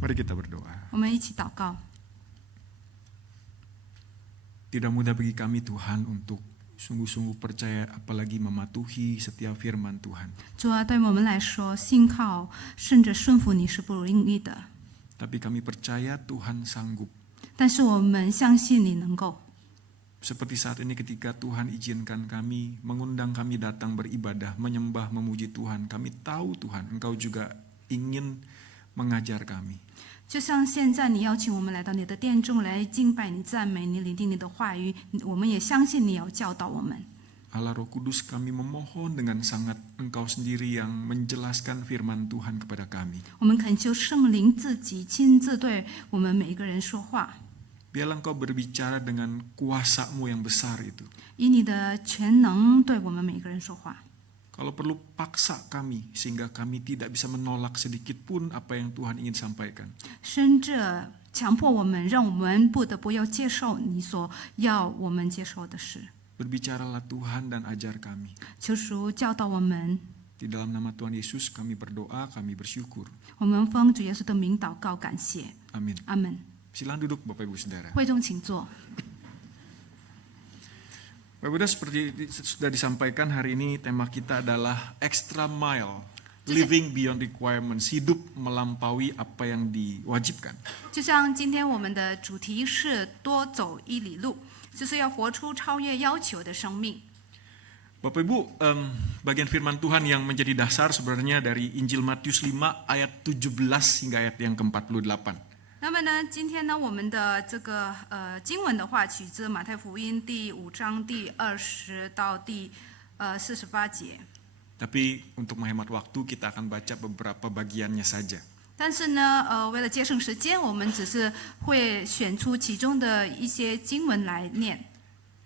Mari kita berdoa. 我们一起祷告。 Tidak mudah bagi kami Tuhan untuk sungguh-sungguh percaya apalagi mematuhi setiap firman Tuhan. 主啊，对我们来说，信靠顺着顺服你是不容易的， Tapi kami percaya Tuhan sanggup. 但是我们相信你能够。 Seperti saat ini ketika Tuhan izinkan kami, mengundang kami datang beribadah, menyembah, memuji Tuhan. Kami tahu Tuhan, Engkau juga ingin mengajar kami. 就像现在你邀请我们来到你的殿中来敬拜你、赞美你、聆听你的话语，我们也相信你要教导我们。 Allah Roh Kudus, kami memohon dengan sangat Engkau sendiri yang menjelaskan firman Tuhan kepada kami. 我们恳求圣灵自己亲自对我们每一个人说话， Biarlah Engkau berbicara dengan kuasa-Mu yang besar itu. 以你的全能对我们每一个人说话。 Kalau perlu paksa kami sehingga kami tidak bisa menolak sedikit pun apa yang Tuhan ingin sampaikan. 甚至强迫我们，让我们不得不要接受你所要我们接受的事。 Berbicaralah Tuhan dan ajar kami. 求主教导我们， Di dalam nama Tuhan Yesus kami berdoa, kami bersyukur. 我们奉主耶稣的名祷告，感谢， Amin. 阿门。 Silakan duduk Bapak Ibu Saudara. 会众请坐。 Bapak Ibu seperti sudah disampaikan hari ini tema kita adalah extra mile, living beyond requirements, hidup melampaui apa yang diwajibkan. 就像今天我们的主题是多走一里路，就是要活出超越要求的生命。 Bapak Ibu, bagian firman Tuhan yang menjadi dasar sebenarnya dari Injil Matius 5 ayat 17 hingga ayat yang ke-48. 那么呢，今天呢，我们的这个经文的话，取自马太福音第5章第20到第48节。 Tapi untuk menghemat waktu kita akan baca beberapa bagiannya saja. 但是呢，为了节省时间，我们只是会选出其中的一些经文来念。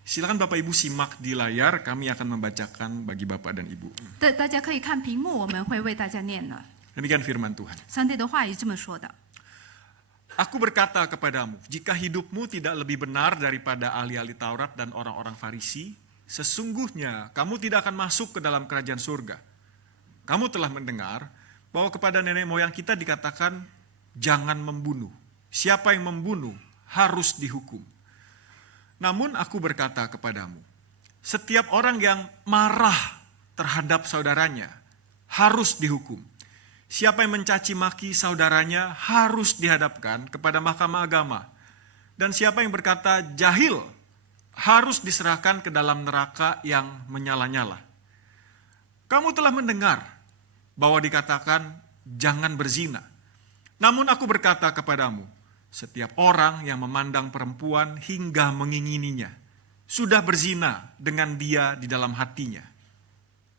Silakan Bapak Ibu simak di layar, kami akan membacakan bagi Bapak dan Ibu. 大家可以看屏幕，我们会为大家念的。 Demikian firman Tuhan. 上帝的话语这么说的。 Aku berkata kepadamu, jika hidupmu tidak lebih benar daripada ahli-ahli Taurat dan orang-orang Farisi, sesungguhnya kamu tidak akan masuk ke dalam kerajaan surga. Kamu telah mendengar bahwa kepada nenek moyang kita dikatakan, jangan membunuh. Siapa yang membunuh harus dihukum. Namun aku berkata kepadamu, setiap orang yang marah terhadap saudaranya harus dihukum. Siapa yang mencaci maki saudaranya harus dihadapkan kepada mahkamah agama. Dan siapa yang berkata jahil harus diserahkan ke dalam neraka yang menyala-nyala. Kamu telah mendengar bahwa dikatakan jangan berzina. Namun aku berkata kepadamu, setiap orang yang memandang perempuan hingga mengingininya sudah berzina dengan dia di dalam hatinya.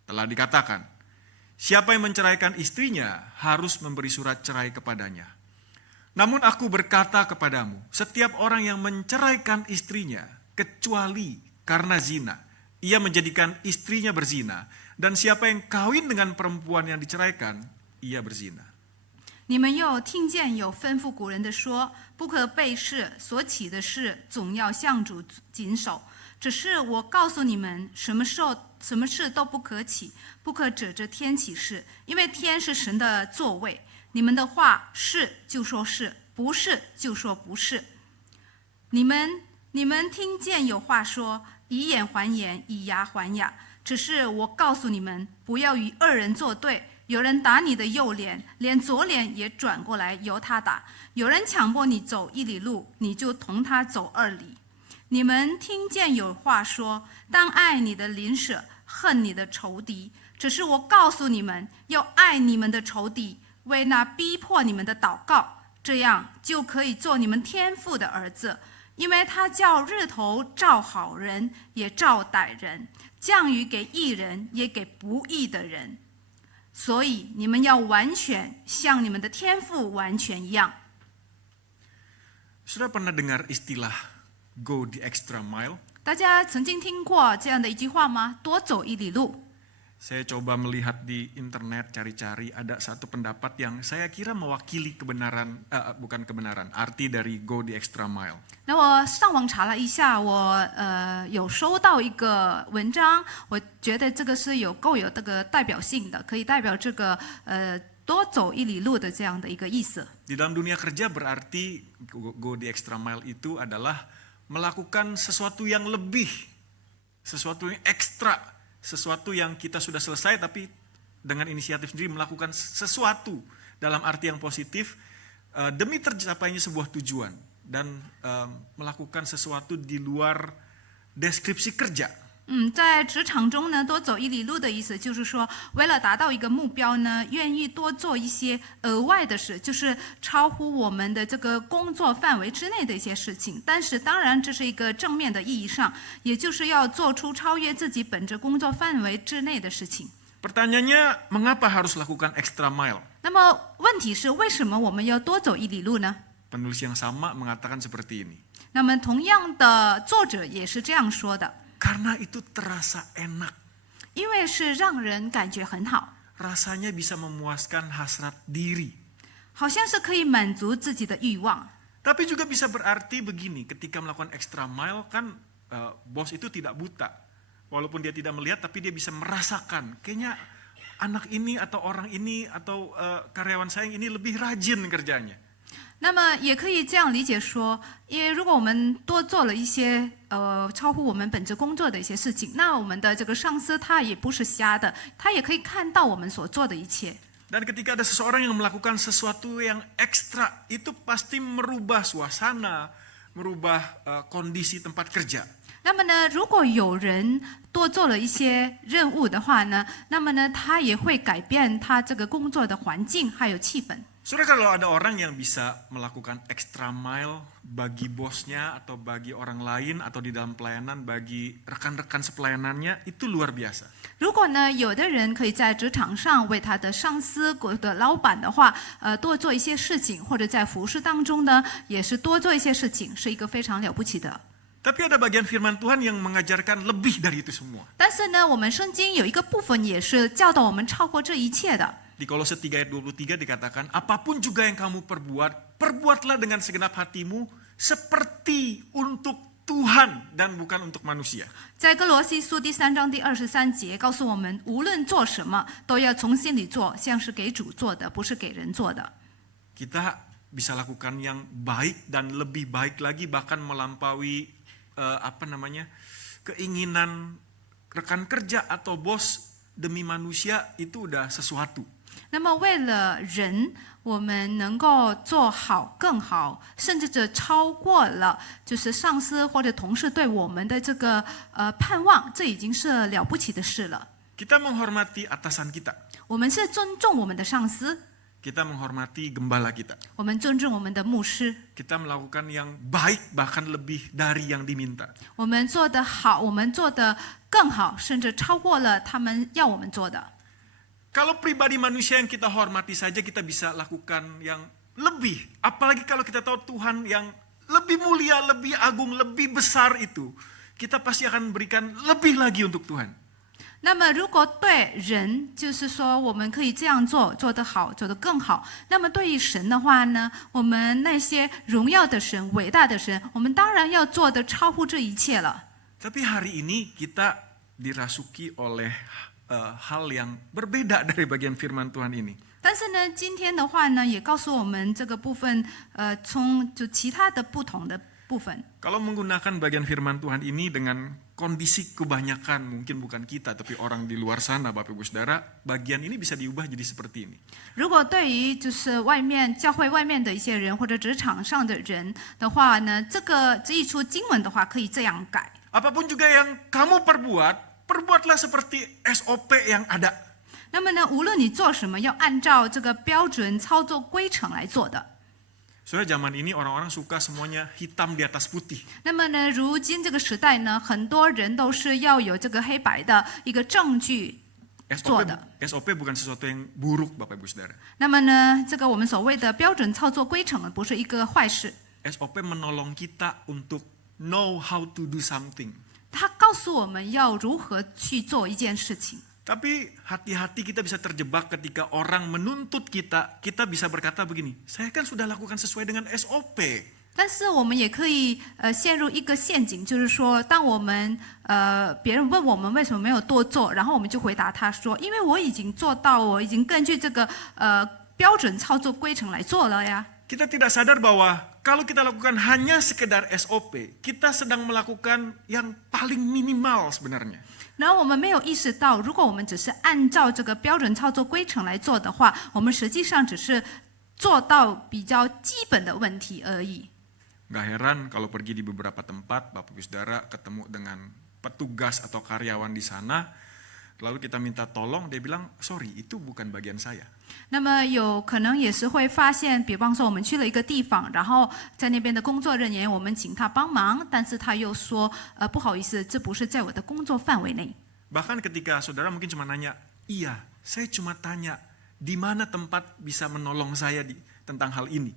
Telah dikatakan, siapa yang menceraikan istrinya harus memberi surat cerai kepadanya. Namun aku berkata kepadamu, setiap orang yang menceraikan istrinya kecuali karena zina, ia menjadikan istrinya berzina. Dan siapa yang kawin dengan perempuan yang diceraikan, ia berzina. 你们又听见有吩咐古人的说，不可背誓，所起的事总要向主谨守。只是我告诉你们，什么事都不可起，不可指着天起誓，因为天是神的座位。你们的话是就说是，不是就说不是。你们听见有话说，以眼还眼，以牙还牙。只是我告诉你们，不要与恶人作对。有人打你的右脸，连左脸也转过来由他打；有人强迫你走1里路，你就同他走2里。你们听见有话说，当爱你的邻舍，恨你的仇敌。只是我告诉你们，要爱你们的仇敌，为那逼迫你们的祷告，这样就可以做你们天父的儿子。因为他叫日头照好人，也照歹人；降雨给义人，也给不义的人。所以你们要完全像你们的天父完全一样。 Sudah pernah dengar istilah go the extra mile? 大家曾经听过这样的一句话吗？多走1里路。 Saya coba melihat di internet, cari-cari ada satu pendapat yang saya kira mewakili bukan kebenaran, arti dari go the extra mile. 那我上网查了一下，我有收到一个文章，我觉得这个是够有这个代表性的，可以代表这个多走一里路的这样的一个意思。 Di dalam dunia kerja berarti go the extra mile itu adalah melakukan sesuatu yang lebih, sesuatu yang ekstra, sesuatu yang kita sudah selesai tapi dengan inisiatif sendiri melakukan sesuatu dalam arti yang positif demi tercapainya sebuah tujuan dan melakukan sesuatu di luar deskripsi kerja. 在职场中呢，多走一里路的意思就是说，为了达到一个目标呢，愿意多做一些额外的事，就是超乎我们的这个工作范围之内的一些事情。但是，当然这是一个正面的意义上，也就是要做出超越自己本职工作范围之内的事情。 Pertanyaannya, mengapa harus lakukan extra mile? 那么问题是，为什么我们要多走一里路呢？ Penulis yang sama mengatakan seperti ini. 那么同样的，作者也是这样说的， Karena itu terasa enak. 因为是让人感觉很好， Rasanya bisa memuaskan hasrat diri. 好像是可以满足自己的欲望。 Tapi juga bisa berarti begini, ketika melakukan extra mile kan bos itu tidak buta. Walaupun dia tidak melihat tapi dia bisa merasakan. Kayaknya anak ini atau orang ini atau karyawan saya yang ini lebih rajin kerjanya. 那么也可以这样理解说，因为如果我们多做了一些超乎我们本职工作的一些事情，那我们的这个上司他也不是瞎的，他也可以看到我们所做的一切。 Dan ketika ada seseorang yang melakukan sesuatu yang ekstra, itu pasti merubah suasana, merubah kondisi tempat kerja. 那么呢，如果有人多做了一些任务的话呢，那么呢，他也会改变他这个工作的环境还有气氛。 Saudara, kalau ada orang yang bisa melakukan extra mile bagi bosnya atau bagi orang lain atau di dalam pelayanan bagi rekan-rekan sepelayanannya, itu luar biasa. 如果呢，有的人可以在职场上为他的上司或者老板的话，多做一些事情，或者在服饰当中呢，也是多做一些事情，是一个非常了不起的。 Tapi ada bagian firman Tuhan yang mengajarkan lebih dari itu semua. 但是呢，我们圣经有一个部分也是教导我们超过这一切的。 Di Kolose 3 ayat 23 dikatakan, apapun juga yang kamu perbuat, perbuatlah dengan segenap hatimu seperti untuk Tuhan dan bukan untuk manusia. 在哥罗西书第3章第23节告诉我们，无论做什么，都要从心里做，像是给主做的，不是给人做的。 Kita bisa lakukan yang baik dan lebih baik lagi, bahkan melampaui keinginan rekan kerja atau bos demi manusia, itu udah sesuatu. 那么为了人，我们能够做好更好，甚至这超过了就是上司或者同事对我们的这个盼望，这已经是了不起的事了。 Kita menghormati atasan kita. 我们是尊重我们的上司， Kita menghormati gembala kita. 我们尊重我们的牧师， Kita melakukan yang baik bahkan lebih dari yang diminta. 我们做得好，我们做得更好，甚至超过了他们要我们做的。 Kalau pribadi manusia yang kita hormati saja kita bisa lakukan yang lebih. Apalagi kalau kita tahu Tuhan yang lebih mulia, lebih agung, lebih besar itu. Kita pasti akan berikan lebih lagi untuk Tuhan. 那么，如果对人，就是说我们可以这样做，做得好，做得更好。那么对于神的话呢，我们那些荣耀的神、伟大的神，我们当然要做得超乎这一切了。 Tapi hari ini kita dirasuki oleh hal yang berbeda dari bagian firman Tuhan ini. 但是呢，今天的话呢，也告诉我们这个部分，从就其他的不同的部分。 Kalau menggunakan bagian firman Tuhan ini dengan kondisi kebanyakan, mungkin bukan kita, tapi orang di luar sana, Bapak Ibu Saudara, bagian ini bisa diubah jadi seperti ini. 如果对于就是外面教会外面的一些人或者职场上的人的话呢，这一出经文的话可以这样改。 Apapun juga yang kamu perbuat, perbuatlah seperti SOP yang ada. 那么呢，无论你做什么，要按照这个标准操作规程来做的。 Soalnya zaman ini orang-orang suka semuanya hitam di atas putih. 那么呢，如今这个时代呢，很多人都是要有这个黑白的一个证据做的。 SOP bukan sesuatu yang buruk, Bapak Ibu Saudara. 那么呢，这个我们所谓的标准操作规程不是一个坏事， SOP menolong kita untuk know how to do something. 它告诉我们要如何去做一件事情。 Tapi hati-hati kita bisa terjebak ketika orang menuntut kita, kita bisa berkata begini, saya kan sudah lakukan sesuai dengan SOP. 但是我们也可以陷入一个陷阱，就是说，当我们别人问我们为什么没有多做，然后我们就回答他说，因为我已经做到，我已经根据这个标准操作规程来做了呀。 Kita tidak sadar bahwa kalau kita lakukan hanya sekedar SOP, kita sedang melakukan yang paling minimal sebenarnya. 然后我们没有意识到，如果我们只是按照这个标准操作规程来做的话，我们实际上只是做到比较基本的问题而已。 Gak heran kalau pergi di beberapa tempat, Bapak Ibu Saudara ketemu dengan petugas atau karyawan di sana, lalu kita minta tolong, dia bilang, sorry, itu bukan bagian saya. 那么有可能也是会发现，比方说我们去了一个地方，然后在那边的工作人员，我们请他帮忙，但是他又说，不好意思，这不是在我的工作范围内。 Bahkan ketika saudara mungkin cuma nanya, iya, saya cuma tanya, di mana tempat bisa menolong saya tentang hal ini.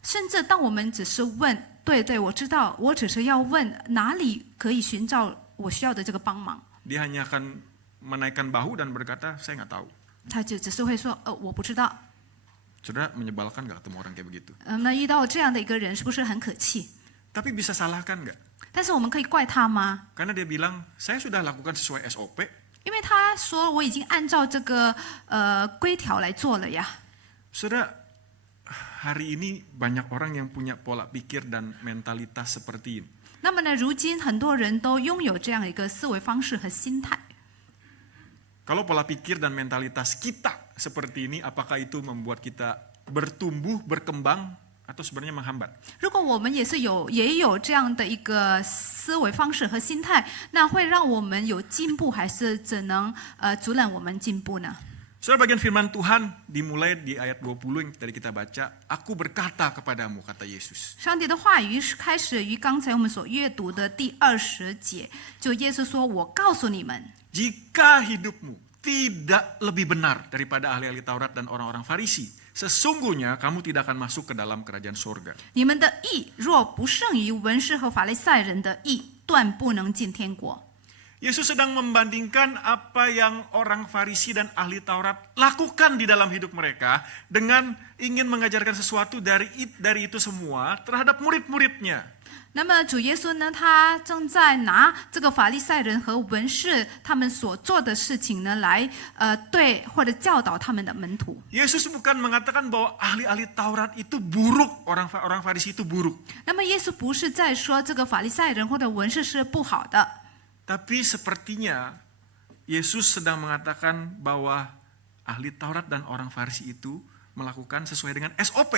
甚至当我们只是问，对，我知道，我只是要问哪里可以寻找我需要的这个帮忙。 Dia hanya akan menaikkan bahu dan berkata, saya nggak tahu. 他就只是会说，我不知道。 Saudara menyebalkan nggak ketemu orang kayak begitu? 那遇到这样的一个人，是不是很可气？ Tapi bisa salahkan nggak? 但是我们可以怪他吗？ Karena dia bilang, saya sudah lakukan sesuai SOP. 因为他说我已经按照这个规条来做了呀。 Saudara, hari ini banyak orang yang punya pola pikir dan mentalitas seperti ini. 那么呢，如今很多人都拥有这样一个思维方式和心态。 Kalau pola pikir dan mentalitas kita seperti ini, apakah itu membuat kita bertumbuh, berkembang, atau sebenarnya menghambat? 如果我们也有这样的一个思维方式和心态，那会让我们有进步，还是只能阻拦我们进步呢？ Saudara, bagian firman Tuhan dimulai di ayat 20 yang tadi kita baca, aku berkata kepadamu, kata Yesus. 上帝的话语是开始于刚才我们所阅读的第20节，就耶稣说：“我告诉你们， Jika hidupmu tidak lebih benar daripada ahli-ahli Taurat dan orang-orang Farisi, sesungguhnya kamu tidak akan masuk ke dalam kerajaan surga. 你们的义若不胜于文士和法利赛人的义，断不能进天国。” Yesus sedang membandingkan apa yang orang Farisi dan ahli Taurat lakukan di dalam hidup mereka dengan ingin mengajarkan sesuatu dari itu semua terhadap murid-muridnya. 那么主耶稣呢，他正在拿这个法利赛人和文士他们所做的事情呢，来对或者教导他们的门徒。 Yesus bukan mengatakan bahwa ahli-ahli Taurat itu buruk, orang Farisi itu buruk. 那么耶稣不是在说这个法利赛人或者文士是不好的， Tapi sepertinya Yesus sedang mengatakan bahwa ahli Taurat dan orang Farisi itu melakukan sesuai dengan SOP.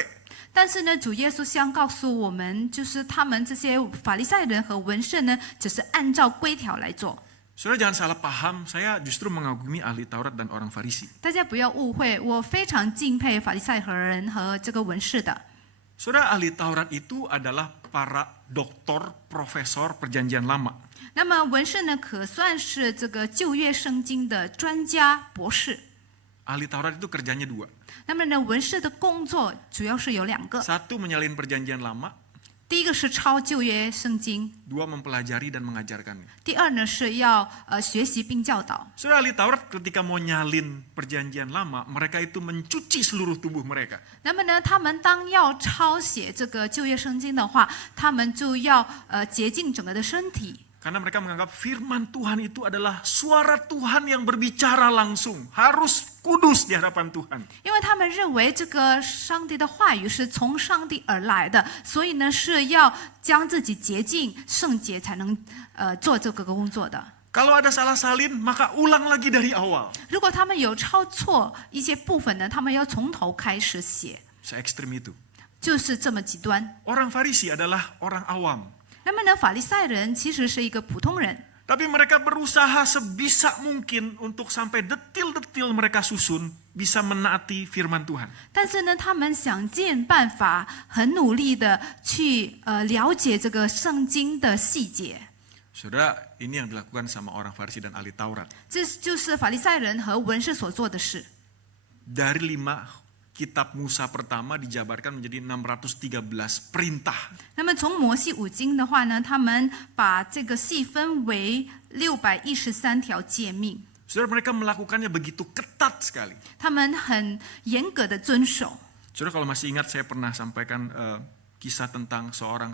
但是呢，主耶稣想告诉我们，就是他们这些法利赛人和文士呢，只是按照规条来做。 Saudara jangan salah paham, saya justru mengagumi ahli Taurat dan orang Farisi. 大家不要误会，我非常敬佩法利赛人和这个文士的。 Saudara, ahli Taurat itu adalah para doktor, profesor perjanjian lama. 那么文士呢，可算是这个旧约圣经的专家博士。 Ahli Taurat itu kerjanya dua. 那么呢，文士的工作主要是有2个， Satu menyalin perjanjian lama, 第一个是抄旧约圣经， dua mempelajari dan mengajarkannya. 第二呢是要学习并教导。 Saudara, ahli Taurat ketika mau nyalin perjanjian lama, mereka itu mencuci seluruh tubuh mereka. 那么呢，他们当要抄写这个旧约圣经的话，他们就要洁净整个的身体。 Karena mereka menganggap firman Tuhan itu adalah suara Tuhan yang berbicara langsung. Harus kudus di hadapan Tuhan. 因为他们认为这个上帝的话语是从上帝而来的，所以呢是要将自己洁净圣洁才能做这个工作的。 Kalau ada salah salin, maka ulang lagi dari awal. 如果他们有抄错一些部分呢，他们要从头开始写， Se-ekstrim itu. 就是这么极端。 Orang Farisi adalah orang awam. 那么呢，法利赛人其实是一个普通人， Tapi mereka berusaha sebisa mungkin untuk sampai detil-detil mereka susun bisa menaati firman Tuhan. 但是呢，他们想尽办法，很努力的去了解这个圣经的细节。 Saudara, ini yang dilakukan sama orang Farisi dan ahli Taurat. 这就是法利赛人和文士所做的事。 Dari 5 kitab Musa pertama dijabarkan menjadi 613 perintah. 那么从摩西五经的话呢，他们把这个细分为613条诫命， Saudara, mereka melakukannya begitu ketat sekali. 他们很严格的遵守。 Saudara, kalau masih ingat saya pernah sampaikan kisah tentang seorang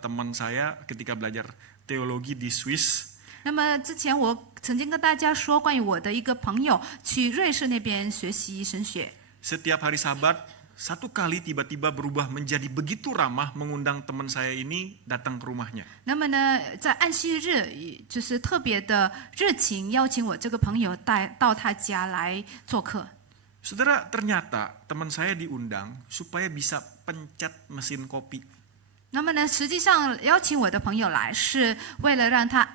teman saya ketika belajar teologi di Swiss. 那么之前我曾经跟大家说，关于我的一个朋友去瑞士那边学习神学。 Setiap hari Sabat, satu kali tiba-tiba berubah menjadi begitu ramah mengundang teman saya ini datang ke rumahnya. 那么呢，在安息日就是特别的热情，邀请我这个朋友到他家来做客。 Saudara, ternyata teman saya diundang supaya bisa pencet mesin kopi. 那么呢，实际上邀请我的朋友来，是为了让他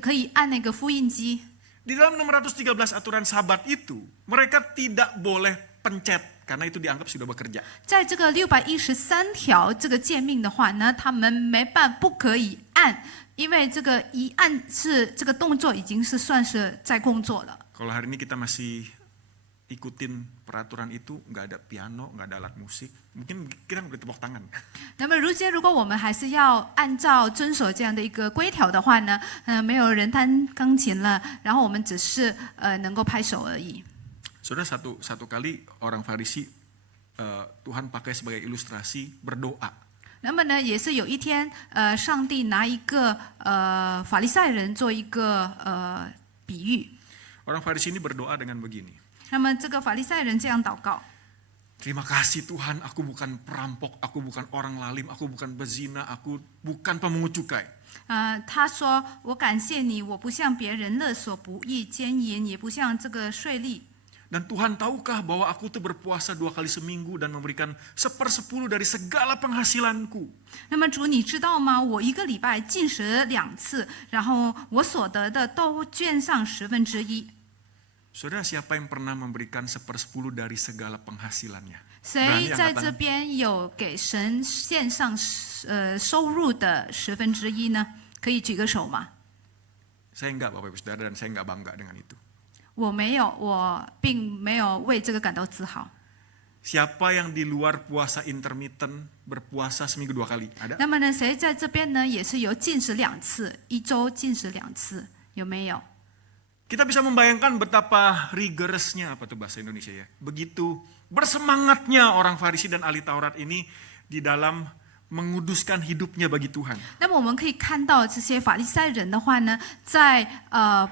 可以按那个复印机。 Di dalam 613 aturan Sabat itu, mereka tidak boleh pencet karena itu dianggap sudah bekerja. 在这个613条这个诫命的话呢，他们不可以按，因为这个一按是这个动作已经是算是在工作了。 Kalau hari ini kita masih ikutin peraturan itu, nggak ada piano, nggak ada alat musik, mungkin kita boleh tepuk tangan. 那么如果我们还是要按照遵守这样的一个规条的话呢，没有人弹钢琴了，然后我们只是能够拍手而已。 Saudara, satu kali orang Farisi Tuhan pakai sebagai ilustrasi berdoa. 那么呢，也是有一天，上帝拿一个法利赛人做一个比喻。 Orang Farisi ini berdoa dengan begini. 那么这个法利赛人这样祷告。 Terima kasih Tuhan, aku bukan perampok, aku bukan orang lalim, aku bukan bezina, aku bukan pemungut cukai. 他说：“我感谢你，我不像别人勒索不义、奸淫，也不像这个税吏。 Dan Tuhan tahukah bahwa aku tuh berpuasa 2 kali seminggu dan memberikan 1/10 dari segala penghasilanku. 那么主，你知道吗？我一个礼拜禁食2次，然后我所得的都捐上1/10。 Saudara, siapa yang pernah memberikan 1/10 dari segala penghasilannya? 谁在这边有给神献上收入的1/10呢？可以举个手吗？ Saya enggak, Bapak Ibu Saudara, dan saya enggak bangga dengan itu. 我没有，我并没有为这个感到自豪。 Siapa yang di luar puasa intermittent berpuasa seminggu 2 kali? Ada? 那么呢，谁在这边呢也是有禁食2次，一周禁食2次，有没有？ Kita bisa membayangkan betapa rigorousnya, apa tuh bahasa Indonesia ya, begitu bersemangatnya orang Farisi dan ahli Taurat ini di dalam menguduskan hidupnya bagi Tuhan. 那么我们可以看到这些法利赛人的话呢，在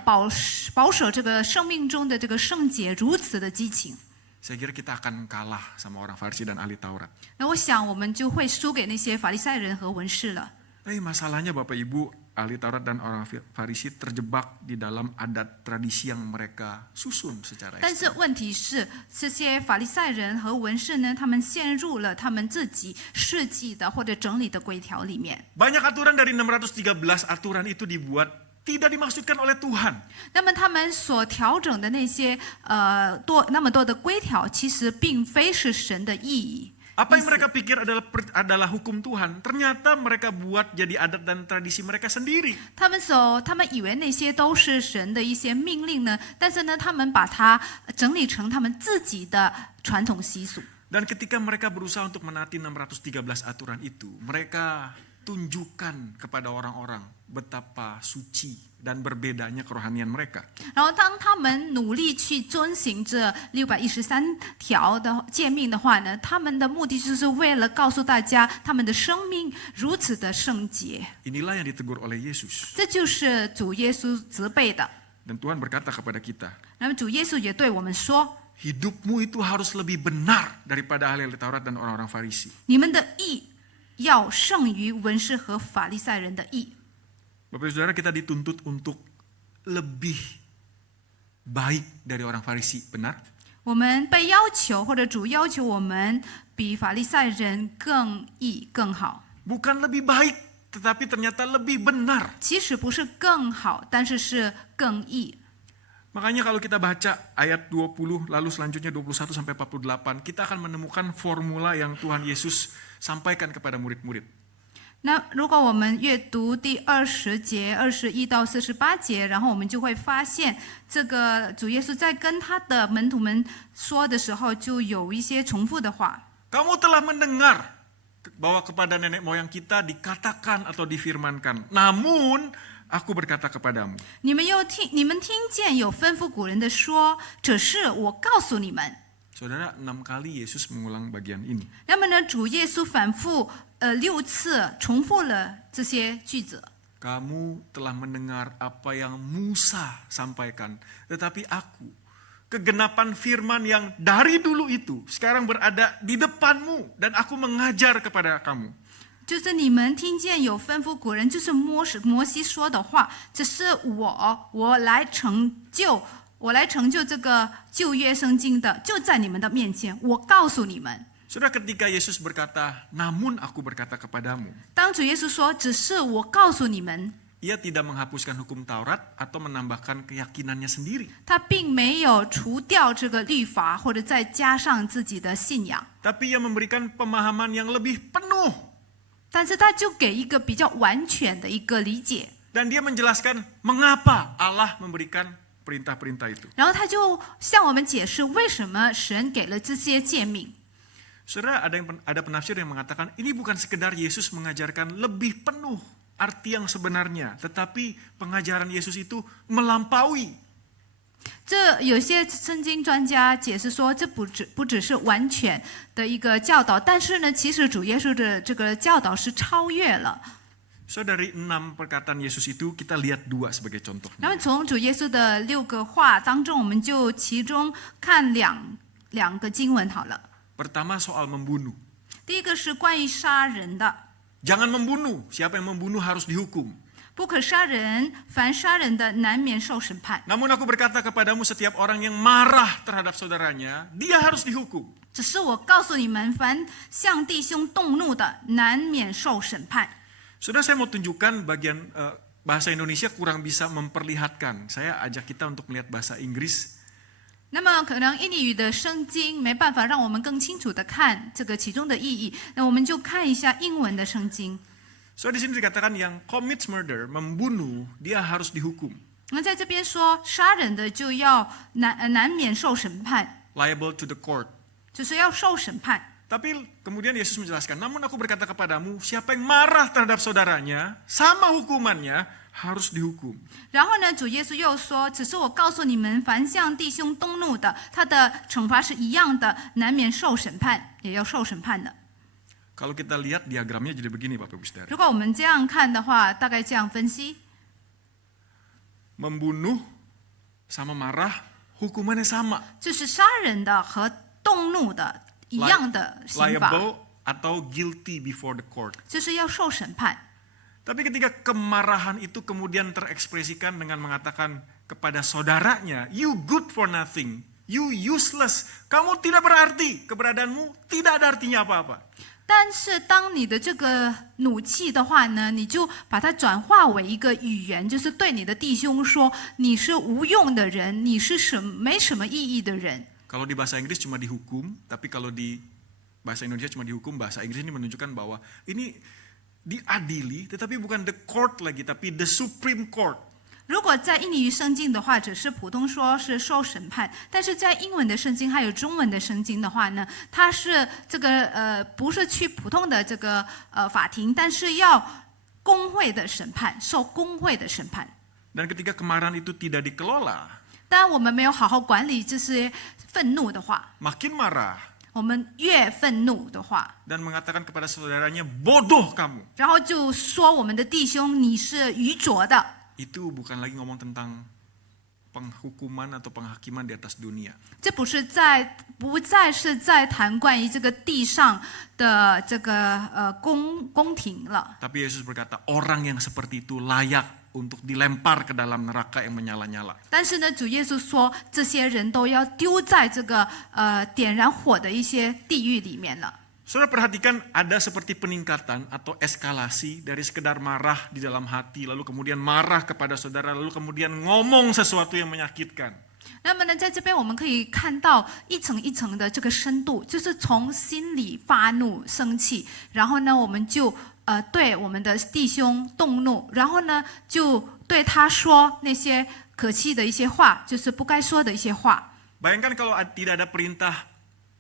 保守这个生命中的这个圣洁如此的激情。 Saya kira kita akan kalah sama orang Farisi dan ahli Taurat. 那我想我们就会输给那些法利赛人和文士了。 Tapi masalahnya Bapak Ibu, ahli Taurat dan orang Farisi terjebak di dalam adat tradisi yang mereka susun secara 但是 ekstrem. 问题是，这些法利赛人和文士呢，他们陷入了他们自己设计的或者整理的规条里面。 Banyak aturan dari 613 aturan itu dibuat tidak dimaksudkan oleh Tuhan. 那么他们所调整的那些那么多的规条，其实并非是神的意义。 Apa yang mereka pikir adalah hukum Tuhan, ternyata mereka buat jadi adat dan tradisi mereka sendiri. 他们以为那些都是神的一些命令呢，但是呢，他们把它整理成他们自己的传统习俗。 Dan ketika mereka berusaha untuk menaati 613 aturan itu, mereka tunjukkan kepada orang-orang betapa suci dan berbedanya kerohanian mereka. 然后，当他们努力去遵行这613条的诫命的话呢，他们的目的就是为了告诉大家，他们的生命如此的圣洁。 Inilah yang ditegur oleh Yesus. 这就是主耶稣责备的。 Dan Tuhan berkata kepada kita, 那么，主耶稣也对我们说： hidupmu itu harus lebih benar daripada ahli Taurat dan orang-orang Farisi. 你们的义要胜于文士和法利赛人的义。 Bapak Saudara, kita dituntut untuk lebih baik dari orang Farisi, benar? 我们被要求，或者主要求我们比法利赛人更义更好。 Bukan lebih baik, tetapi ternyata lebih benar. 其实不是更好，但是是更义。 Makanya kalau kita baca ayat 20 lalu selanjutnya 21 sampai 48, kita akan menemukan formula yang Tuhan Yesus sampaikan kepada murid-murid. 那如果我们阅读第20节、21到48节，然后我们就会发现，这个主耶稣在跟他的门徒们说的时候，就有一些重复的话。 Kamu telah mendengar bahwa kepada nenek moyang kita dikatakan atau difirmankan. Namun aku berkata kepadamu. 你们听见有吩咐古人的说，只是我告诉你们。Saudara, 6 kali Yesus mengulang bagian ini. 那么呢，主耶稣反复6次重复了这些句子。 Kamu telah mendengar apa yang Musa sampaikan, tetapi aku, kegenapan firman yang dari dulu itu, sekarang berada di depanmu, dan aku mengajar kepada kamu. 就是你们听见有吩咐古人，就是摩西说的话，只是我来成就这个旧约圣经的，就在你们的面前，我告诉你们。 Saudara, ketika Yesus berkata, namun aku berkata kepadamu, 当主耶稣说只是我告诉你们， ia tidak menghapuskan hukum Taurat atau menambahkan keyakinannya sendiri. 他并没有除掉这个律法，或者再加上自己的信仰， Tapi ia memberikan pemahaman yang lebih penuh. 但是他就给一个比较完全的一个理解， Dan dia menjelaskan mengapa Allah memberikan perintah-perintah itu. 然后他就向我们解释为什么神给了这些诫命。 Saudara, ada penafsir yang mengatakan ini bukan sekedar Yesus mengajarkan lebih penuh arti yang sebenarnya, tetapi pengajaran Yesus itu melampaui. 这有些圣经专家解释说，这不只是完全的一个教导，但是呢，其实主耶稣的这个教导是超越了。 So dari 6 perkataan Yesus itu kita lihat 2 sebagai 然 contohnya. 后从主耶稣的6个话当中，我们就其中看两个经文好了。 Pertama soal membunuh. 第一个是关于杀人的， Jangan membunuh, siapa yang membunuh harus dihukum. 不可杀人，凡杀人的难免受审判。 Namun aku berkata kepadamu, setiap orang yang marah terhadap saudaranya, dia harus dihukum. 只是我告诉你们，凡向弟兄动怒的，难免受审判。 Sudah saya mau tunjukkan bagian bahasa Indonesia kurang bisa memperlihatkan. Saya ajak kita untuk melihat bahasa Inggris. 那么可能印尼语的圣经没办法让我们更清楚的看这个其中的意义，那我们就看一下英文的圣经。 So di sini dikatakan yang commits murder, membunuh, dia harus dihukum. 那在这边说，杀人的就要难免受审判， Liable to the court. 就是要受审判。 Tapi kemudian Yesus menjelaskan, namun aku berkata kepadamu, siapa yang marah terhadap saudaranya, sama hukumannya harus dihukum. 然后呢，主耶稣又说，只是我告诉你们，凡向弟兄动怒的，他的惩罚是一样的，难免受审判，也要受审判的。 Kalau kita lihat diagramnya jadi begini Bapak Ibu Saudara. 如果我们这样看的话，大概这样分析： Membunuh sama marah, hukumannya sama. 就是杀人的和动怒的一样的刑罚， Liable atau guilty before the court. 就是要受审判。 Tapi ketika kemarahan itu kemudian terekspresikan dengan mengatakan kepada saudaranya, you good for nothing, you useless, kamu tidak berarti, keberadaanmu tidak ada artinya apa-apa. 但是当你的这个怒气的话呢，你就把它转化为一个语言，就是对你的弟兄说，你是无用的人，你是没什么意义的人。 Kalau di bahasa Inggris cuma dihukum, tapi kalau di bahasa Indonesia cuma dihukum, bahasa Inggris ini menunjukkan bahwa ini diadili, tetapi bukan the court lagi, tapi the supreme court. 如果在印尼语圣经的话，只是普通说是受审判，但是在英文的圣经还有中文的圣经的话呢，它是这个不是去普通的这个法庭，但是要公会的审判，受公会的审判。 Dan ketika kemarahan itu tidak dikelola, 当然我们没有好好管理这些愤怒的话， makin marah 我们越愤怒的话， dan mengatakan kepada saudaranya, bodoh kamu. 然后就说我们的弟兄你是愚拙的。 Itu bukan lagi ngomong tentang penghukuman atau penghakiman di atas dunia. 这不再是在谈关于这个地上的这个宫廷了。 Tapi Yesus berkata, orang yang seperti itu layak untuk dilempar ke dalam neraka yang menyala-nyala. 但是呢，主耶稣说，这些人都要丢在这个点燃火的一些地狱里面了。 Saudara perhatikan ada seperti peningkatan atau eskalasi dari sekedar marah di dalam hati, lalu kemudian marah kepada saudara, lalu kemudian ngomong sesuatu yang menyakitkan. 那么呢，在这边我们可以看到一层一层的这个深度，就是从心里发怒、生气，然后呢，我们就对我们的弟兄动怒，然后呢，就对他说那些可气的一些话，就是不该说的一些话。 Bayangkan kalau tidak ada perintah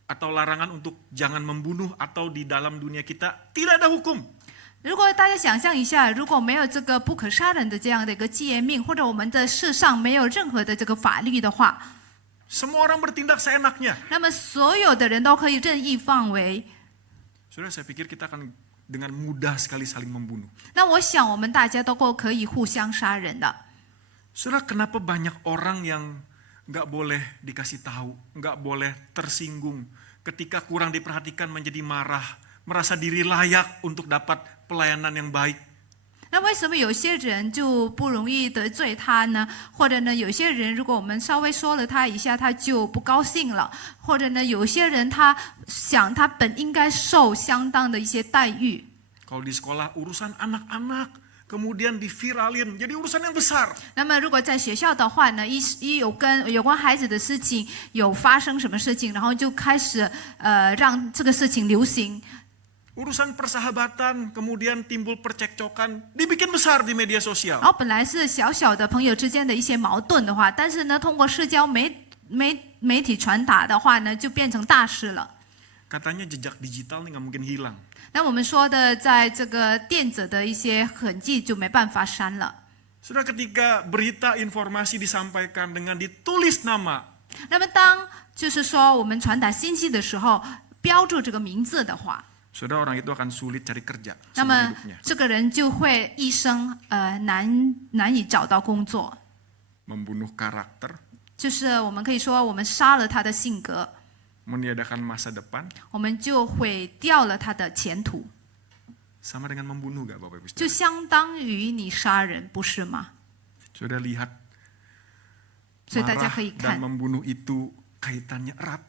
atau larangan untuk jangan membunuh atau di dalam dunia kita tidak ada hukum. 如果大家想象一下，如果没有这个不可杀人的这样的一个诫命，或者我们的世上没有任何的这个法律的话， Semua orang bertindak seenaknya. 那么所有的人都可以任意放为。 Saudara, saya pikir kita akan dengan mudah sekali saling membunuh. 那我想我们大家都可以互相杀人的。 Saudara, kenapa banyak orang yang nggak boleh dikasih tahu, nggak boleh tersinggung, ketika kurang diperhatikan menjadi marah, merasa diri layak untuk dapat pelayanan yang baik. 那为什么有些人就不容易得罪他呢？或者呢，有些人如果我们稍微说了他一下，他就不高兴了；或者呢，有些人他想他本应该受相当的一些待遇。 Kalau di sekolah urusan anak-anak, kemudian diviralin, jadi urusan yang besar. 那么如果在学校的话呢，一有关孩子的事情有发生什么事情，然后就开始让这个事情流行。 Urusan persahabatan, kemudian timbul percekcokan, dibikin besar di media sosial. 然后本来是小小的朋友之间的一些矛盾的话，但是呢，通过社交媒体传达的话呢，就变成大事了。 Katanya jejak digital nih nggak mungkin hilang. 那我们说的，在这个电子的一些痕迹就没办法删了。 Sudah ketika berita informasi disampaikan dengan ditulis nama, 那么当就是说我们传达信息的时候，标注这个名字的话， saudara orang itu akan sulit cari kerja 那 seumur 么 hidupnya. 这个人就会一生难以找到工作， Membunuh karakter, 就是我们可以说我们杀了他的性格， meniadakan masa depan, 我们就毁掉了他的前途， sama dengan membunuh gak Bapak Ibu 就 saudara? 相当于你杀人，不是吗？ Sudah lihat 所以大家 marah 可以 dan 看， membunuh itu kaitannya erat.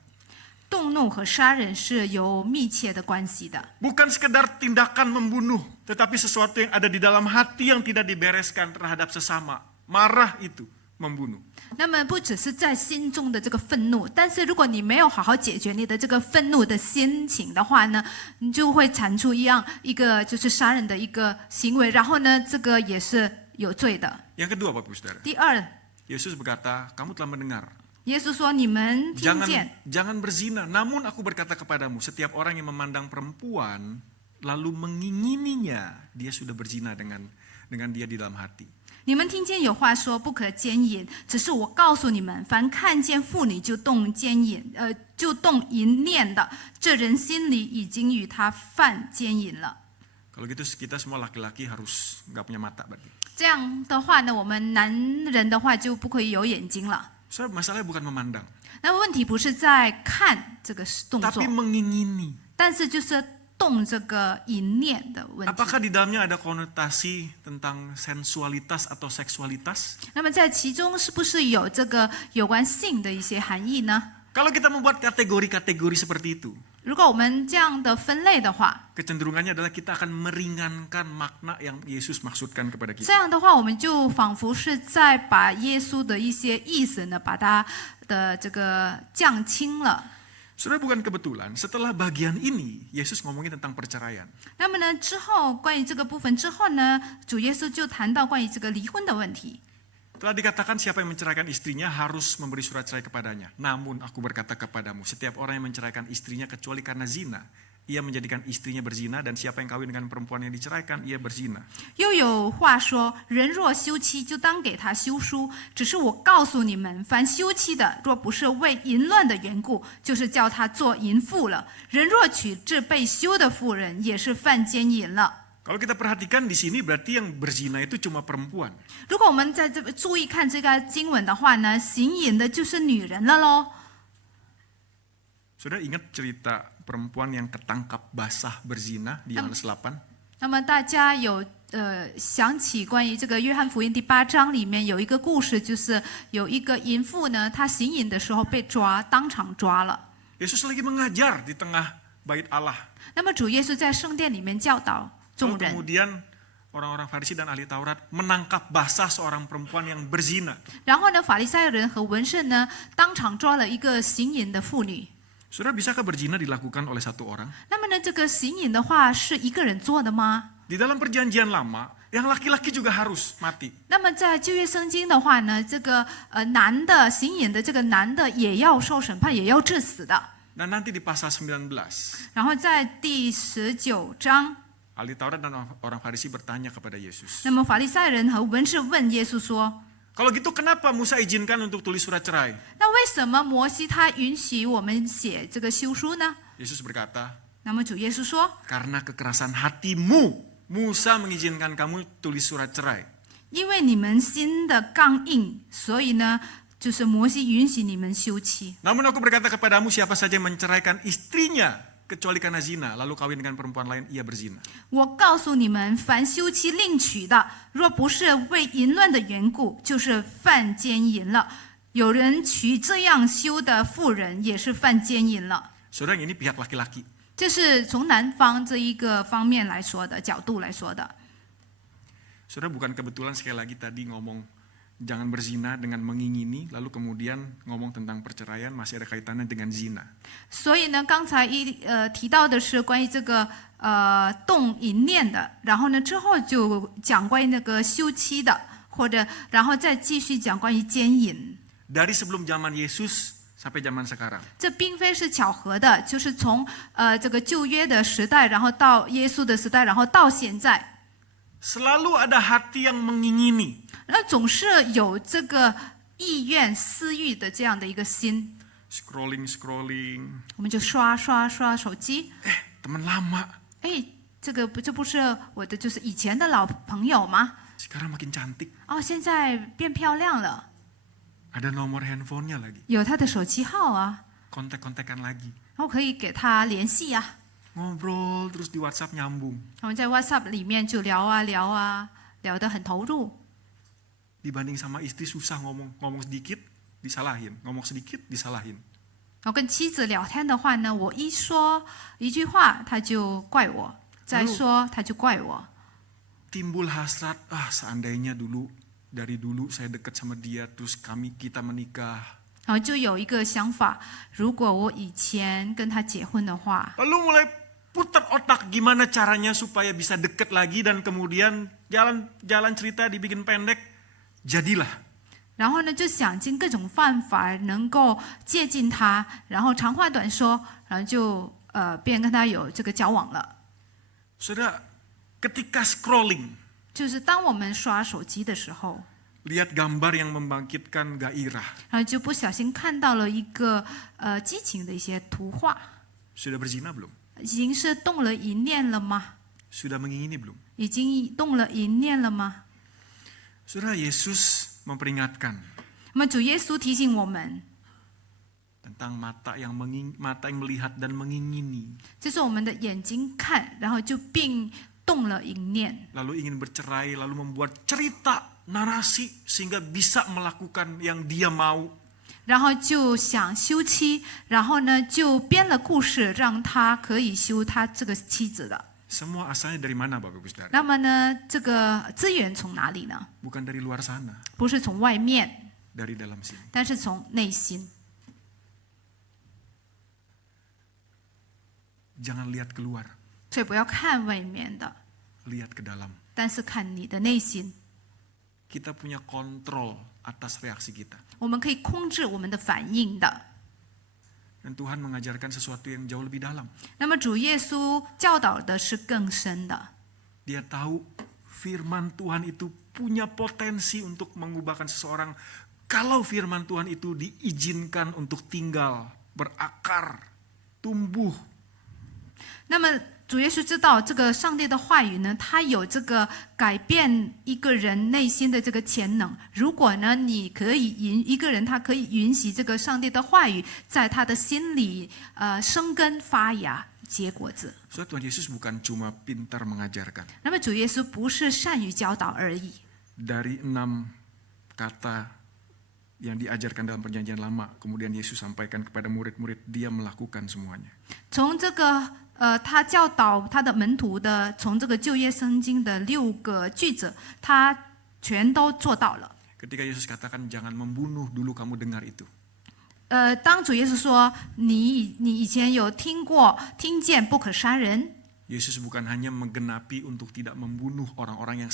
动怒和杀人是有密切的关系的。 Bukan sekedar tindakan membunuh, tetapi sesuatu yang ada di dalam hati yang tidak dibereskan terhadap sesama. Marah itu membunuh. 那么不只是在心中的这个愤怒，但是如果你没有好好解决你的这个愤怒的心情的话呢，你就会产出一个就是杀人的一个行为，然后呢，这个也是有罪的。 Yang kedua Bapak Ibu Saudara, 第二， Yesus berkata, kamu telah mendengar. 耶稣说：“你们听见， Jangan berzina, namun aku berkata kepadamu, setiap orang yang memandang perempuan lalu mengingininya, dia sudah berzina dengan dia di dalam hati. 你们听见有话说不可奸淫，只是我告诉你们，凡看见妇女就动淫念的，这人心里已经与他犯奸淫了。” Kalau gitu kita semua laki-laki harus nggak punya mata berarti. 这样的话呢，我们男人的话就不可以有眼睛了。 Soalnya masalahnya bukan memandang, 那么问题不是在看这个动作 tapi，mengingini. 但是就是动这个淫念的问题。 Apakah di dalamnya ada konotasi tentang sensualitas atau seksualitas? 那么在其中是不是有这个有关性的一些含义呢？ Kalau kita membuat kategori-kategori seperti itu, 如果我们这样的分类的话， kecenderungannya adalah kita akan meringankan makna yang Yesus maksudkan kepada 这 kita. 样的话我们就仿佛是在把耶稣的一些意思呢，把它的这个降轻了。 Saudara, bukan kebetulan setelah bagian ini Yesus ngomongin tentang perceraian. 那么呢，之后关于这个部分之后呢，主耶稣就谈到关于这个离婚的问题。 Telah dikatakan siapa yang menceraikan istrinya harus memberi surat cerai kepadanya. Namun aku berkata kepadamu, setiap orang yang menceraikan istrinya kecuali karena zina, ia menjadikan istrinya berzina, dan siapa yang kawin dengan perempuan yang diceraikan, ia berzina. 又有话说，人若休妻，就当给他休书。只是我告诉你们，凡休妻的，若不是为淫乱的缘故，就是叫他做淫妇了。人若娶这被休的妇人，也是犯奸淫了。 Kalau kita perhatikan di sini berarti yang berzina itu cuma perempuan. 如果我们在这注意看这个经文的话呢，行淫的就是女人了喽。 Saudara ingat cerita perempuan yang ketangkap basah berzina di Yohanes 8? 那么大家有想起关于这个约翰福音第8章里面有一个故事，就是有一个淫妇呢，她行淫的时候被抓，当场抓了。 Yesus lagi mengajar di tengah bait Allah. 那么主耶稣在圣殿里面教导 Lalu 众人， kemudian orang-orang Farisi dan ahli Taurat menangkap basah seorang perempuan yang berzina. 然后呢，法利赛人和文士呢，当场抓了一个行淫的妇女。 Saudara, bisakah berzina dilakukan oleh satu orang? 那么呢，这个行淫的话是一个人做的吗？ Di dalam perjanjian lama, yang laki-laki juga harus mati. 那么在旧约圣经的话呢，这个男的行淫的这个男的也要受审判，也要致死的。 Dan nanti di pasal 19, 然后在第19章， ahli Taurat dan orang Farisi bertanya kepada Yesus, 那么法利赛人和文士问耶稣说：“ Kalau gitu kenapa Musa izinkan untuk tulis surat cerai? 那为什么摩西他允许我们写这个休书呢？ Yesus berkata, 那么主耶稣说， karena kekerasan hatimu, Musa mengizinkan kamu tulis surat cerai. 因为你们心的刚硬，所以呢，就是摩西允许你们休妻。 Namun aku berkata kepadamu, siapa saja yang menceraikan istrinya kecuali karena zina, lalu kawin dengan perempuan lain, ia berzina. 我告诉你们，凡休妻另娶的，若不是为淫乱的缘故，就是犯奸淫了。有人娶这样休的妇人，也是犯奸淫了。 Saudara, ini pihak laki-laki. 这是从男方这一个方面来说的角度来说的。 Saudara, bukan kebetulan sekali lagi tadi ngomong jangan berzina dengan mengingini, lalu kemudian ngomong tentang perceraian masih ada kaitannya dengan zina. 所以呢，刚才提到的是关于这个动淫念的，然后呢之后就讲关于那个休妻的，或者然后再继续讲关于奸淫。 Dari sebelum zaman Yesus sampai zaman sekarang. 这并非是巧合的，就是从这个旧约的时代，然后到耶稣的时代，然后到现在， Selalu ada hati yang mengingini. 那总是有这个意愿、私欲的这样的一个心， Scrolling. 我们就刷手机。 Teman lama. 哎，这不是我的，就是以前的老朋友吗？ Sekarang makin cantik. 哦，现在变漂亮了， Ada nomor handphonenya lagi. 有他的手机号啊， Kontak-kontakan lagi. 然后可以给他联系呀、 Ngobrol terus di WhatsApp nyambung. 我们在 WhatsApp 里面就聊啊，聊得很投入。 Dibanding sama istri susah ngomong sedikit disalahin, ngomong sedikit disalahin. 我跟妻子聊天的话呢，我一说一句话，他就怪我；再说他就怪我。 Timbul hasrat, seandainya dari dulu saya dekat sama dia, terus kita menikah. 然后就有一个想法，如果我以前跟他结婚的话， Lalu mulai putar otak gimana caranya supaya bisa deket lagi dan kemudian jalan cerita dibikin pendek, jadilah. 然后呢就想尽各种办法能够接近他，然后长话短说，然后就便跟他有这个交往了。 Saudara, ketika scrolling, 就是当我们刷手机的时候， lihat gambar yang membangkitkan gairah. 然后就不小心看到了一个激情的一些图画， Sudah berzina belum? 已经是动了淫念了吗？ Sudah mengingini belum? 已经动了淫念了吗？ Saudara, Yesus memperingatkan 那么主耶稣提醒我们， tentang mata yang melihat dan mengingini, 就是我们的眼睛看，然后就并动了淫念， lalu ingin bercerai, lalu membuat cerita, narasi sehingga bisa melakukan yang dia mau. 然后就想休妻，然后呢就编了故事，让他可以休他这个妻子的。 Semua asalnya dari mana, Bapak Ibu Saudara? 那么呢，这个资源从哪里呢？ Bukan dari luar sana, 不是从外面， dari dalam sini. 但是从内心。 Jangan lihat keluar, 所以不要看外面的， lihat ke dalam. 但是看你的内心。 Kita punya kontrol atas reaksi kita. 我们可以控制我们的反应的。 Dan Tuhan mengajarkan sesuatu yang jauh lebih dalam. 那么主耶稣教导的是更深的， Dia tahu firman Tuhan itu punya potensi untuk mengubahkan seseorang kalau firman Tuhan itu diizinkan untuk tinggal, berakar, tumbuh. 那么主耶稣知道这个上帝的话语呢，它有这个改变一个人内心的这个潜能。如果呢，你可以一个人他可以允许这个上帝的话语在他的心里生根发芽结果子。 So, Tuhan Yesus bukan cuma pintar mengajarkan. 那么主耶稣不是善于教导而已。 Dari 6 kata yang diajarkan dalam perjanjian lama, kemudian Yesus sampaikan kepada murid-murid, dia melakukan semuanya. 从这个他教导他的门徒的，从这个旧约圣经的6个句子，他全都做到了。 Ketika Yesus katakan jangan membunuh, dulu kamu dengar itu. 当主耶稣说你以前有听见不可杀人， Yesus bukan hanya menggenapi untuk tidak membunuh orang-orang yang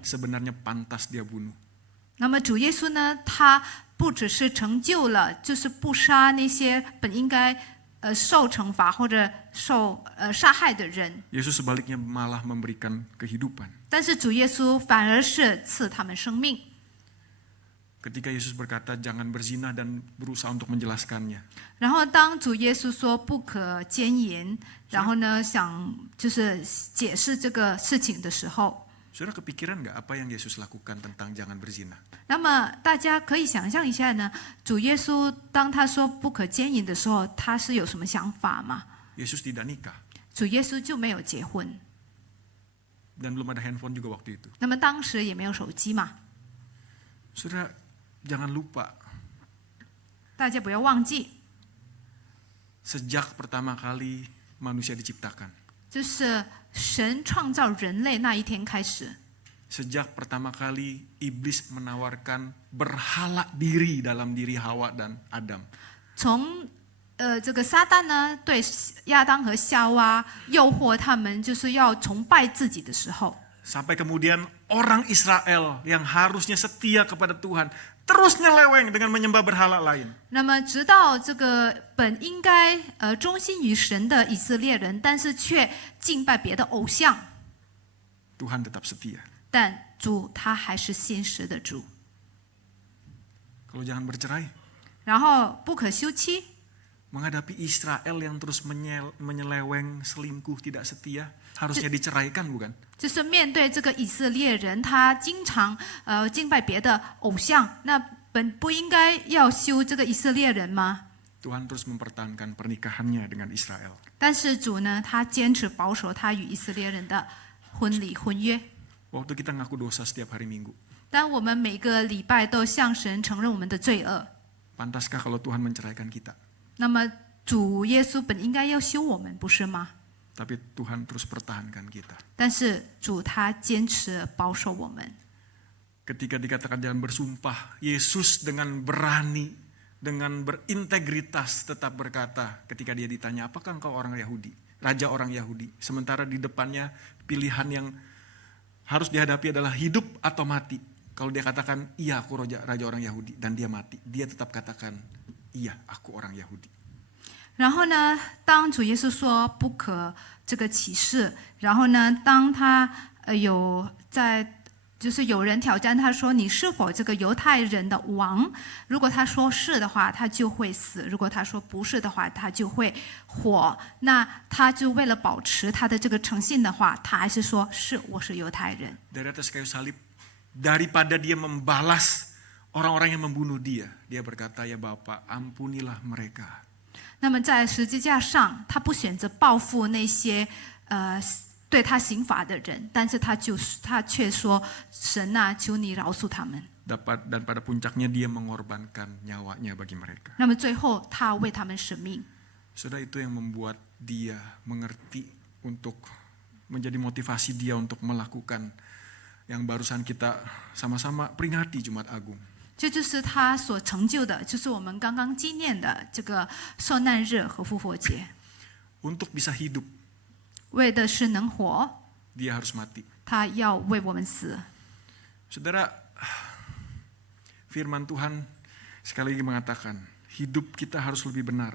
sebenarnya pantas dia bunuh. 那么主耶稣呢，他不只是成就了，就是不杀那些本应该受惩罚或者受杀害的人， Yesus sebaliknya malah memberikan kehidupan. 但是主耶稣反而是赐他们生命。Ketika Yesus berkata jangan berzina dan berusaha untuk menjelaskannya. 然后当主耶稣说不可奸淫，然后呢想就是解释这个事情的时候， Saudara kepikiran nggak apa yang Yesus lakukan tentang jangan berzina? 那么大家可以想象一下呢，主耶稣当他说不可奸淫的时候，他是有什么想法吗？ Yesus tidak nikah 主耶稣就没有结婚， dan belum ada handphone juga waktu itu. 那么当时也没有手机嘛。 Saudara jangan lupa 大家不要忘记， sejak pertama kali manusia diciptakan, 就是神创造人类那一天开始， sejak pertama kali iblis menawarkan berhala diri dalam diri Hawa dan Adam. 从这个撒旦呢对亚当和夏娃诱惑他们，就是要崇拜自己的时候， Sampai kemudian orang Israel yang harusnya setia kepada Tuhan terus nyeleweng dengan menyembah berhala lain. 那么直到这个本应该忠心于神的以色列人，但是却敬拜别的偶像， Tuhan tetap setia. 但主他还是信实的主。 Kalau jangan bercerai, 然后不可休妻， menghadapi Israel yang terus menyeleweng, selingkuh, tidak setia, harusnya diceraikan bukan? 就是面对这个以色列人，他经常敬拜别的偶像，那本不应该要休这个以色列人吗？ Tuhan terus mempertahankan pernikahannya dengan Israel. 但是主呢，他坚持保守他与以色列人的婚礼婚约。 Waktu kita ngaku dosa setiap hari Minggu, 当我们每个礼拜都向神承认我们的罪恶， pantaskah kalau Tuhan menceraikan kita? 那么主耶稣本应该要休我们，不是吗？ Tapi Tuhan terus pertahankan kita. 但是主他坚持保守我们。 Ketika dikatakan jangan bersumpah, Yesus dengan berani, dengan berintegritas tetap berkata ketika dia ditanya, apakah engkau orang Yahudi? Raja orang Yahudi. Sementara di depannya pilihan yang harus dihadapi adalah hidup atau mati. Kalau dia katakan, iya aku raja orang Yahudi, dan dia mati, dia tetap katakan, iya aku orang Yahudi. 然后呢，当主耶稣说不可这个起誓，然后呢，当他就是有人挑战他说你是否这个犹太人的王？如果他说是的话，他就会死；如果他说不是的话，他就会活。那他就为了保持他的这个诚信的话，他还是说是我是犹太人。 Dari atas kayu salib, daripada dia membalas orang-orang yang membunuh dia, dia berkata, ya Bapa, ampunilah mereka. 那么在十字架上，他不选择报复那些对他刑罚的人，但是他却说：“神啊，求你饶恕他们。” Dan pada puncaknya dia mengorbankan nyawanya bagi mereka. 那么最后，他为他们舍命。 Saudara, itu yang membuat dia mengerti untuk menjadi motivasi dia untuk melakukan yang barusan kita sama-sama peringati Jumat Agung. 这就是他所成就的，就是我们刚刚纪念的这个受难日和复活节。 Untuk bisa hidup, 为的是能活， dia harus mati. 他要为我们死。 Saudara, firman Tuhan sekali lagi mengatakan, hidup kita harus lebih benar.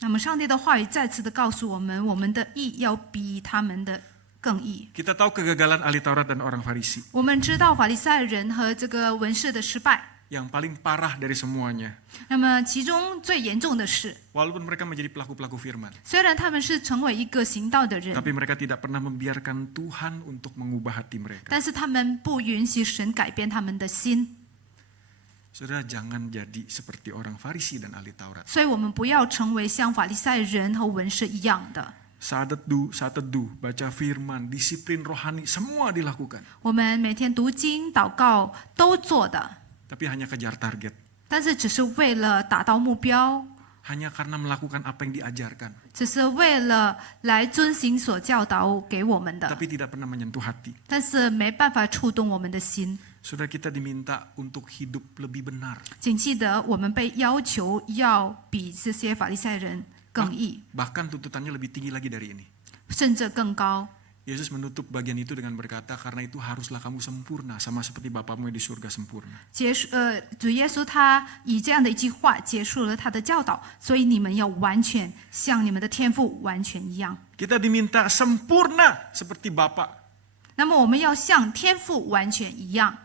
那么上帝的话语再次的告诉我们，我们的义要比他们的更义。 Kita tahu kegagalan ahli Taurat dan orang Farisi. 我们知道法利赛人和这个文士的失败。 Yang paling parah dari semuanya, 那么其中最严重的是， walaupun mereka menjadi pelaku-pelaku firman, 虽然他们是成为一个行道的人， tapi mereka tidak pernah membiarkan Tuhan untuk mengubah hati mereka. 但是他们不允许神改变他们的心。 Saudara, jangan jadi seperti orang Farisi dan ahli Taurat. 所以我们不要成为像法利赛人和文士一样的。 Saat teduh, baca firman, disiplin rohani, semua dilakukan. 我们每天读经、祷告都做的， Tapi hanya kejar target. 但是只是为了达到目标， Hanya karena melakukan apa yang diajarkan. 只是为了来遵行所教导给我们的， Tapi tidak pernah menyentuh hati. 但是没办法触动我们的心。 Saudara, kita diminta untuk hidup lebih benar. 请记得，我们被要求要比这些法利赛人更义， Bahkan tuntutannya lebih tinggi lagi dari ini. 甚至更高。 Yesus menutup bagian itu dengan berkata, karena itu haruslah kamu sempurna, sama seperti Bapamu yang di surga sempurna. 主耶稣他以这样的一句话结束了他的教导，所以你们要完全像你们的天父完全一样。 Kita diminta sempurna seperti Bapa. 那么我们要像天父完全一样。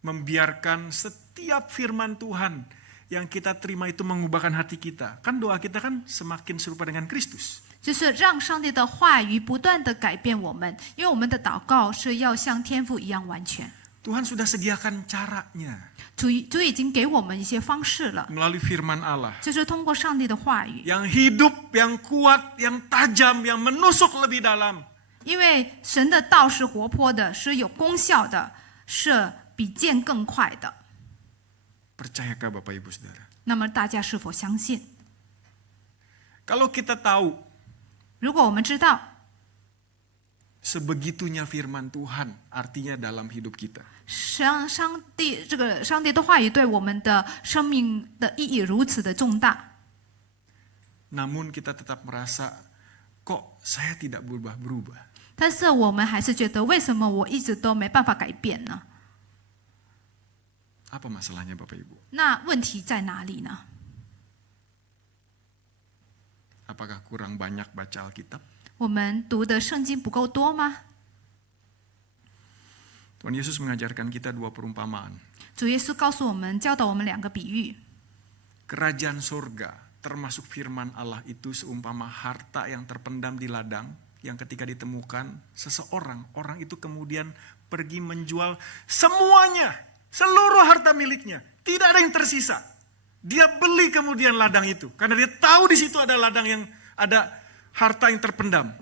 membiarkan setiap firman Tuhan yang kita terima itu mengubahkan hati kita. Kan doa kita kan semakin serupa dengan Kristus. 就是让上帝的话语不断的改变我们，因为我们的祷告是要像天父一样完全。 Tuhan sudah sediakan caranya 主已经给我们一些方式了， melalui firman Allah. 就是通过上帝的话语， Yang hidup, yang kuat, yang tajam, yang menusuk lebih dalam. 因为神的道是活泼的，是有功效的，是比剑更快的。 Percayakah Bapak Ibu Saudara? 那么大家是否相信？ Kalau kita tahu 如果我们知道 sebegitunya firman Tuhan artinya dalam hidup kita. 上帝的话语对我们的生命的意义如此的重大， Namun kita tetap merasa kok saya tidak berubah-berubah. 但是我们还是觉得为什么我一直都没办法改变呢？ Apa masalahnya Bapak Ibu? 那问题在哪里呢？ Apakah kurang banyak baca Alkitab? 我们读的圣经不够多吗？ Tuhan Yesus mengajarkan kita 2 perumpamaan. 主耶稣告诉我们，教导我们2个比喻。 Kerajaan surga termasuk firman Allah itu seumpama harta yang terpendam di ladang yang ketika ditemukan orang itu kemudian pergi menjual semuanya, seluruh harta miliknya, tidak ada yang tersisa. Dia beli kemudian ladang itu karena dia tahu di situ ada ladang yang ada harta yang terpendam.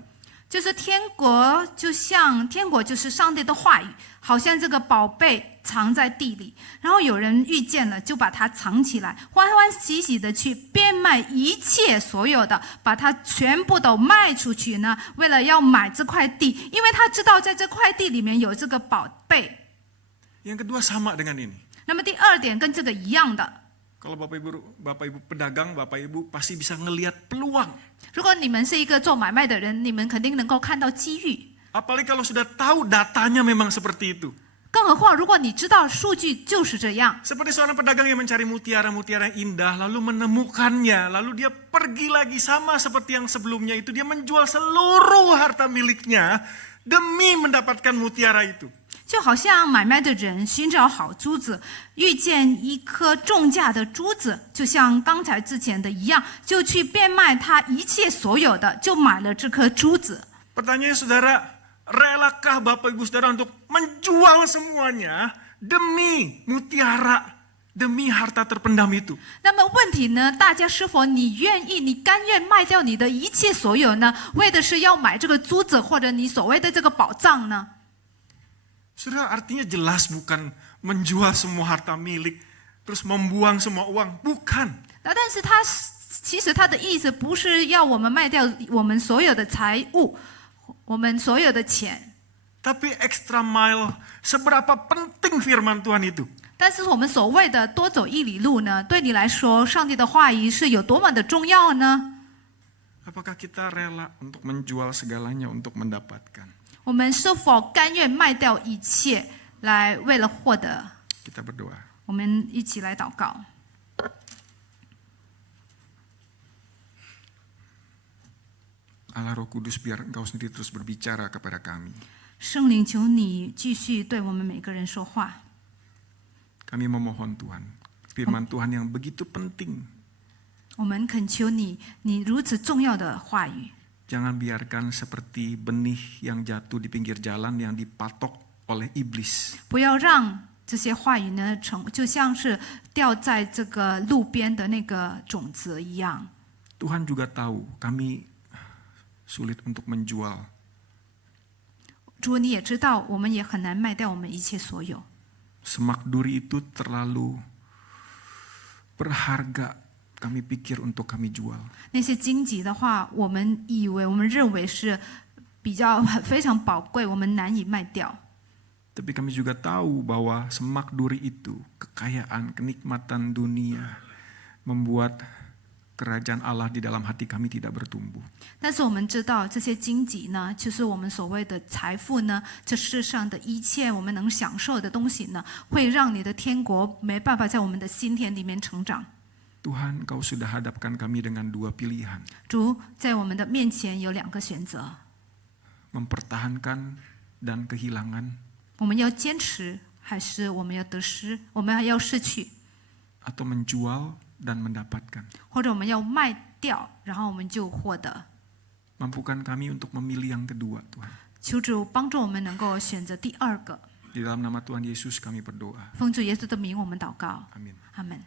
就是天国就是上帝的话语，好像这个宝贝藏在地里，然后有人遇见了，就把它藏起来，欢欢喜喜的去变卖一切所有的，把它全部都卖出去呢，为了要买这块地，因为他知道在这块地里面有这个宝贝。 Yang kedua sama dengan ini. 那么第2点跟这个一样的， Kalau Bapak Ibu pedagang, Bapak Ibu pasti bisa ngelihat peluang. 如果你们是一个做买卖的人，你们肯定能够看到机遇。 Apalagi kalau sudah tahu datanya memang seperti itu. 更何况，如果你知道数据就是这样， Seperti seorang pedagang yang mencari mutiara-mutiara yang indah, lalu menemukannya, lalu dia pergi lagi sama seperti yang sebelumnya itu, dia menjual seluruh harta miliknya demi mendapatkan mutiara itu. 就好像买卖的人寻找好珠子，遇见一颗重价的珠子，就像刚才之前的一样，就去变卖他一切所有的，就买了这颗珠子。 Pertanyaannya saudara, relakah Bapak Ibu Saudara untuk menjual semuanya demi mutiara, demi harta terpendam itu? 那么问题呢？大家是否你甘愿卖掉你的一切所有呢？为的是要买这个珠子，或者你所谓的这个宝藏呢？ Saudara, artinya jelas bukan menjual semua harta milik, terus membuang semua uang. Bukan. 但是其实他的意思不是要我们卖掉我们所有的财物，我们所有的钱。 Tapi extra mile, seberapa penting firman Tuhan itu? 但是我们所谓的多走1里路呢，对你来说，上帝的话语是有多么的重要呢？ Apakah kita rela untuk menjual segalanya untuk mendapatkan? 我们是否甘愿卖掉一切来为了获得？ Kita berdoa. 我们一起来祷告。 Allah Roh Kudus, biar Engkau sendiri terus berbicara kepada kami. 圣灵，求你继续对我们每个人说话。 Kami memohon Tuhan, firman Tuhan yang begitu penting. 我们恳求你，你如此重要的话语， Jangan biarkan seperti benih yang jatuh di pinggir jalan yang dipatok oleh iblis. 不要让这些话语呢就像是掉在这个路边的那个种子一样。 Tuhan juga tahu kami sulit untuk menjual. 主，你也知道，我们也很难卖掉我们一切所有。 Semak duri itu terlalu berharga, kami pikir untuk kami jual. 那些荆棘的话，我们认为是非常宝贵，我们难以卖掉。 Tapi kami juga tahu bahwa semak duri itu, kekayaan, kenikmatan dunia, membuat kerajaan Allah di dalam hati kami tidak bertumbuh. 但是我们知道，这些荆棘呢，就是我们所谓的财富呢，这世上的一切我们能享受的东西呢，会让你的天国没办法在我们的心田里面成长。 Tuhan, Kau sudah hadapkan kami dengan 2 pilihan. 主在我们的面前有2个选择， Mempertahankan dan kehilangan. 我们要坚持，还是我们要得失，我们还要失去， atau menjual dan mendapatkan. 或者我们要卖掉，然后我们就获得。 Mampukan kami untuk memilih yang kedua, Tuhan. 求主帮助我们能够选择第二个。 Di dalam nama Tuhan Yesus kami berdoa. 奉主耶稣的名，我们祷告， Amin. 阿门。